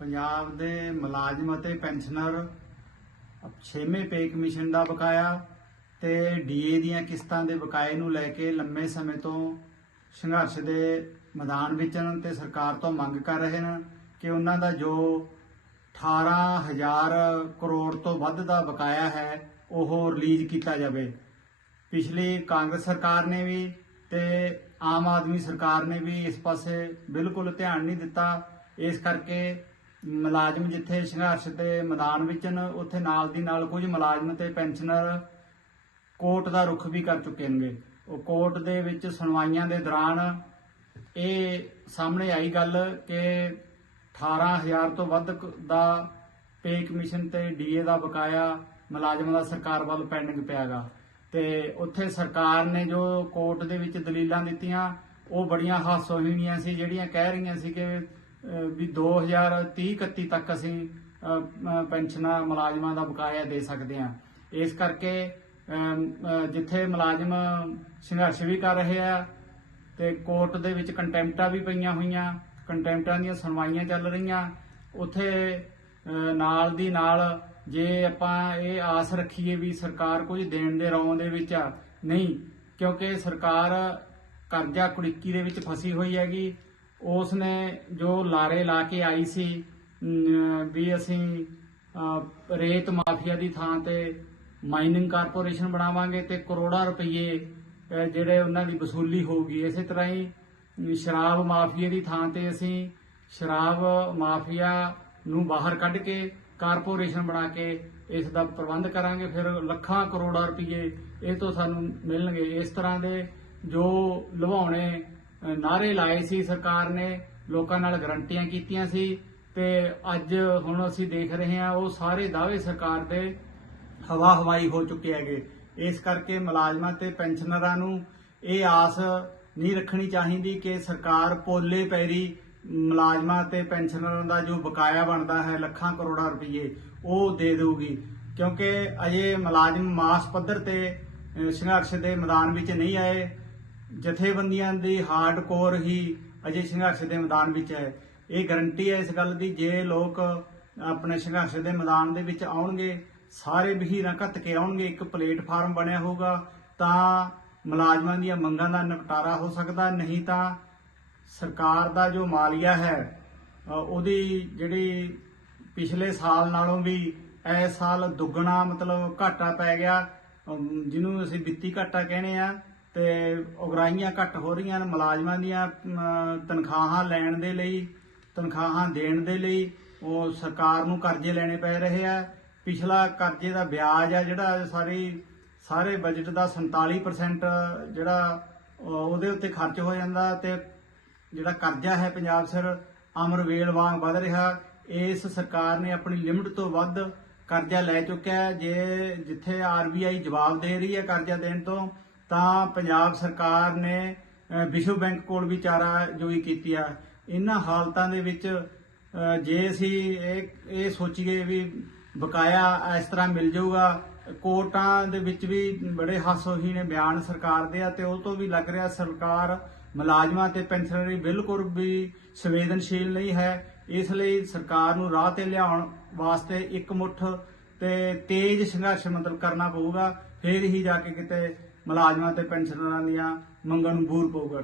ਪੰਜਾਬ ਦੇ ਮੁਲਾਜ਼ਮ ਅਤੇ ਪੈਨਸ਼ਨਰ 6ਵੇਂ ਪੇ ਕਮਿਸ਼ਨ ਦਾ ਬਕਾਇਆ ਤੇ ਡੀਏ ਦੀਆਂ ਕਿਸ਼ਤਾਂ ਦੇ ਬਕਾਏ ਨੂੰ ਲੈ ਕੇ ਲੰਮੇ ਸਮੇਂ ਤੋਂ ਸੰਘਰਸ਼ ਦੇ ਮੈਦਾਨ ਵਿੱਚ ਹਨ ਤੇ ਸਰਕਾਰ ਤੋਂ ਮੰਗ ਕਰ ਰਹੇ ਹਨ ਕਿ ਉਹਨਾਂ ਦਾ ਜੋ 18000 ਕਰੋੜ ਤੋਂ ਵੱਧ ਦਾ ਬਕਾਇਆ ਹੈ, ਉਹ ਰਿਲੀਜ਼ ਕੀਤਾ ਜਾਵੇ। ਪਿਛਲੀ ਕਾਂਗਰਸ ਸਰਕਾਰ ਨੇ ਵੀ ਤੇ ਆਮ ਆਦਮੀ ਸਰਕਾਰ ਨੇ ਵੀ ਇਸ ਪਾਸੇ ਬਿਲਕੁਲ ਧਿਆਨ ਨਹੀਂ ਦਿੱਤਾ। ਇਸ ਕਰਕੇ ਮੁਲਾਜ਼ਮ ਜਿੱਥੇ ਸੰਘਰਸ਼ ਦੇ ਮੈਦਾਨ ਵਿੱਚ ਨੇ, ਉੱਥੇ ਨਾਲ ਦੀ ਨਾਲ ਕੁਝ ਮੁਲਾਜ਼ਮ ਤੇ ਪੈਨਸ਼ਨਰ ਕੋਰਟ ਦਾ ਰੁਖ ਵੀ ਕਰ ਚੁੱਕੇ ਨੇਗੇ। ਉਹ ਕੋਰਟ ਦੇ ਵਿੱਚ ਸੁਣਵਾਈਆਂ ਦੇ ਦੌਰਾਨ ਇਹ ਸਾਹਮਣੇ ਆਈ ਗੱਲ ਕਿ 18000 ਤੋਂ ਵੱਧ ਦਾ ਪੇ ਕਮਿਸ਼ਨ ਤੇ ਡੀਏ ਦਾ ਬਕਾਇਆ ਮੁਲਾਜ਼ਮਾਂ ਦਾ ਸਰਕਾਰ ਵੱਲ ਪੈਂਡਿੰਗ ਪਿਆਗਾ। ਤੇ ਉੱਥੇ ਸਰਕਾਰ ਨੇ ਜੋ ਕੋਰਟ ਦੇ ਵਿੱਚ ਦਲੀਲਾਂ ਦਿੱਤੀਆਂ, ਉਹ ਬੜੀਆਂ ਹਾਸੋਹੀਣੀਆਂ ਸੀ, ਜਿਹੜੀਆਂ ਕਹਿ ਰਹੀਆਂ ਸੀ ਕਿ ਵੀ 2030 31 ਤੱਕ ਅਸੀਂ ਪੈਨਸ਼ਨਾਂ ਮੁਲਾਜ਼ਮਾਂ ਦਾ ਬਕਾਇਆ ਦੇ ਸਕਦੇ ਹਾਂ। ਇਸ ਕਰਕੇ ਜਿੱਥੇ ਮੁਲਾਜ਼ਮ ਸੰਘਰਸ਼ ਵੀ ਕਰ ਰਹੇ ਆ ਤੇ ਕੋਰਟ ਦੇ ਵਿੱਚ ਕੰਟੈਂਪਟਾਂ ਵੀ ਪਈਆਂ ਹੋਈਆਂ, ਕੰਟੈਂਪਟਾਂ ਦੀਆਂ ਸੁਣਵਾਈਆਂ ਚੱਲ ਰਹੀਆਂ, ਉੱਥੇ ਨਾਲ ਦੀ ਨਾਲ ਜੇ ਆਪਾਂ ਇਹ ਆਸ ਰੱਖੀਏ ਵੀ ਸਰਕਾਰ ਕੁਝ ਦੇਣ ਦੇ ਰੌਂ ਦੇ ਵਿੱਚ ਆ, ਨਹੀਂ, ਕਿਉਂਕਿ ਸਰਕਾਰ ਕਰਜ਼ਾ ਕੁੜਿੱਕੀ ਦੇ ਵਿੱਚ ਫਸੀ ਹੋਈ ਹੈਗੀ ਉਸ ਨੇ ਜੋ ਲਾਰੇ ਲਾ ਕੇ ਆਈ ਸੀ ਵੀ ਅਸੀਂ ਰੇਤ ਮਾਫੀਆ ਦੀ ਥਾਂ ਤੇ ਮਾਈਨਿੰਗ ਕਾਰਪੋਰੇਸ਼ਨ ਬਣਾਵਾਂਗੇ ਤੇ ਕਰੋੜਾਂ ਰੁਪਏ ਜਿਹੜੇ ਉਹਨਾਂ ਦੀ ਵਸੂਲੀ ਹੋਊਗੀ। ਇਸੇ ਤਰ੍ਹਾਂ ਹੀ ਸ਼ਰਾਬ ਮਾਫੀਆ ਦੀ ਥਾਂ ਤੇ ਅਸੀਂ ਸ਼ਰਾਬ ਮਾਫੀਆ ਨੂੰ ਬਾਹਰ ਕੱਢ ਕੇ ਕਾਰਪੋਰੇਸ਼ਨ ਬਣਾ ਕੇ ਇਸ ਦਾ ਪ੍ਰਬੰਧ ਕਰਾਂਗੇ। ਫਿਰ ਲੱਖਾਂ ਕਰੋੜਾਂ ਰੁਪਏ ਇਹ ਤੋਂ ਸਾਨੂੰ ਮਿਲਣਗੇ। ਇਸ ਤਰ੍ਹਾਂ ਦੇ ਜੋ ਲੁਭਾਉਣੇ ਅਹ, ਨਾਅਰੇ ਲਾਏ ਸੀ ਸਰਕਾਰ ਨੇ ਲੋਕਾਂ ਨਾਲ ਗਰੰਟੀਆਂ ਕੀਤੀਆਂ ਸੀ ਤੇ ਅੱਜ ਹੁਣ ਅਸੀਂ ਦੇਖ ਰਹੇ ਹਾਂ ਉਹ ਸਾਰੇ ਦਾਅਵੇ ਸਰਕਾਰ ਦੇ ਹਵਾ ਹਵਾਈ ਹੋ ਚੁੱਕੇ ਹੈਗੇ। ਇਸ ਕਰਕੇ ਮੁਲਾਜ਼ਮਾਂ ਤੇ ਪੈਨਸ਼ਨਰਾਂ ਨੂੰ ਇਹ ਆਸ ਨਹੀਂ ਰੱਖਣੀ ਚਾਹੀਦੀ ਕਿ ਸਰਕਾਰ ਪੋਲੇ ਪੈਰੀ ਮੁਲਾਜ਼ਮਾਂ ਤੇ ਪੈਨਸ਼ਨਰਾਂ ਦਾ ਜੋ ਬਕਾਇਆ ਬਣਦਾ ਹੈ ਲੱਖਾਂ ਕਰੋੜਾਂ ਰੁਪਏ ਉਹ ਦੇ ਦੇਊਗੀ। ਕਿਉਂਕਿ ਅਜੇ ਮੁਲਾਜ਼ਮ ਮਾਸ ਪੱਧਰ ਤੇ ਸੰਘਰਸ਼ ਦੇ ਮੈਦਾਨ ਵਿੱਚ ਨਹੀਂ ਆਏ। ਜਥੇਬੰਦੀਆਂ ਦੀ ਹਾਰਡਕੋਰ ਹੀ ਅਜੇ ਸੰਘਰਸ਼ ਦੇ ਮੈਦਾਨ ਵਿੱਚ ਹੈ। ਇਹ ਗਰੰਟੀ ਹੈ ਇਸ ਗੱਲ ਦੀ, ਜੇ ਲੋਕ ਆਪਣੇ ਸੰਘਰਸ਼ ਦੇ ਮੈਦਾਨ ਦੇ ਵਿੱਚ ਆਉਣਗੇ, ਸਾਰੇ ਵਹੀਰਾਂ ਘੱਟ ਕੇ ਆਉਣਗੇ, ਇੱਕ ਪਲੇਟਫਾਰਮ ਬਣਿਆ ਹੋਊਗਾ, ਤਾਂ ਮੁਲਾਜ਼ਮਾਂ ਦੀਆਂ ਮੰਗਾਂ ਦਾ ਨਿਪਟਾਰਾ ਹੋ ਸਕਦਾ, ਨਹੀਂ ਤਾਂ ਸਰਕਾਰ ਦਾ ਜੋ ਮਾਲੀਆ ਹੈ ਉਹਦੀ ਜਿਹੜੀ ਪਿਛਲੇ ਸਾਲ ਨਾਲੋਂ ਵੀ ਇਸ ਸਾਲ ਦੁੱਗਣਾ ਮਤਲਬ ਘਾਟਾ ਪੈ ਗਿਆ ਜਿਹਨੂੰ ਅਸੀਂ ਵਿੱਤੀ ਘਾਟਾ ਕਹਿੰਦੇ ਆ ਤੇ ਉਗਰਾਈਆਂ ਘੱਟ ਹੋ ਰਹੀਆਂ ਨੇ, ਮੁਲਾਜ਼ਮਾਂ ਦੀਆਂ ਤਨਖਾਹਾਂ ਲੈਣ ਦੇ ਲਈ, ਤਨਖਾਹਾਂ ਦੇਣ ਦੇ ਲਈ, ਉਹ ਸਰਕਾਰ ਨੂੰ ਕਰਜ਼ੇ ਲੈਣੇ ਪੈ ਰਹੇ ਆ। ਪਿਛਲਾ ਕਰਜ਼ੇ ਦਾ ਵਿਆਜ ਆ ਜਿਹੜਾ ਸਾਰੀ, ਸਾਰੇ ਬਜਟ ਦਾ 47% ਜਿਹੜਾ ਉਹਦੇ ਉੱਤੇ ਖਰਚ ਹੋ ਜਾਂਦਾ ਤੇ ਜਿਹੜਾ ਕਰਜ਼ਾ ਹੈ ਪੰਜਾਬ ਸਿਰ ਅਮਰਵੇਲ ਵਾਂਗ ਵੱਧ ਰਿਹਾ। ਇਸ ਸਰਕਾਰ ਨੇ ਆਪਣੀ ਲਿਮਟ ਤੋਂ ਵੱਧ ਕਰਜ਼ਾ ਲੈ ਚੁੱਕਿਆ ਜੇ ਜਿੱਥੇ ਆਰਬੀਆਈ ਜਵਾਬ ਦੇ ਰਹੀ ਹੈ ਕਰਜ਼ਾ ਦੇਣ ਤੋਂ ਤਾਂ ਪੰਜਾਬ ਸਰਕਾਰ ਨੇ ਵਿਸ਼ਵ ਬੈਂਕ ਕੋਲ ਵੀ ਚਾਰਾ ਜੋਈ ਕੀਤੀ ਆ। ਇਹਨਾਂ ਹਾਲਤਾਂ ਦੇ ਵਿੱਚ ਜੇ ਅਸੀਂ ਇਹ ਇਹ ਸੋਚੀਏ ਵੀ ਬਕਾਇਆ ਇਸ ਤਰ੍ਹਾਂ ਮਿਲ ਜਾਊਗਾ, ਕੋਰਟਾਂ ਦੇ ਵਿੱਚ ਵੀ ਬੜੇ ਹਾਸੋਹੀ ਨੇ ਬਿਆਨ ਸਰਕਾਰ ਦੇ ਆ ਤੇ ਉਹ ਤੋਂ ਵੀ ਲੱਗ ਰਿਹਾ ਸਰਕਾਰ ਮੁਲਾਜ਼ਮਾਂ ਤੇ ਪੈਨਸ਼ਨਰੀ ਬਿਲਕੁਲ ਵੀ ਸੰਵੇਦਨਸ਼ੀਲ ਨਹੀਂ ਹੈ। ਇਸ ਲਈ ਸਰਕਾਰ ਨੂੰ ਰਾਹ ਤੇ ਲਿਆਉਣ ਵਾਸਤੇ ਇੱਕ ਮੁੱਠ ਤੇ ਤੇਜ਼ ਸੰਘਰਸ਼ ਮਤਲਬ ਕਰਨਾ ਪਊਗਾ। ਫਿਰ ਹੀ ਜਾ ਕੇ ਕਿਤੇ ਮੁਲਾਜ਼ਮਾਂ ਤੇ ਪੈਨਸ਼ਨਰਾਂ ਦੀਆਂ ਮੰਗਾਂ ਨੂੰ ਬੂਰ ਪਊਗਾ।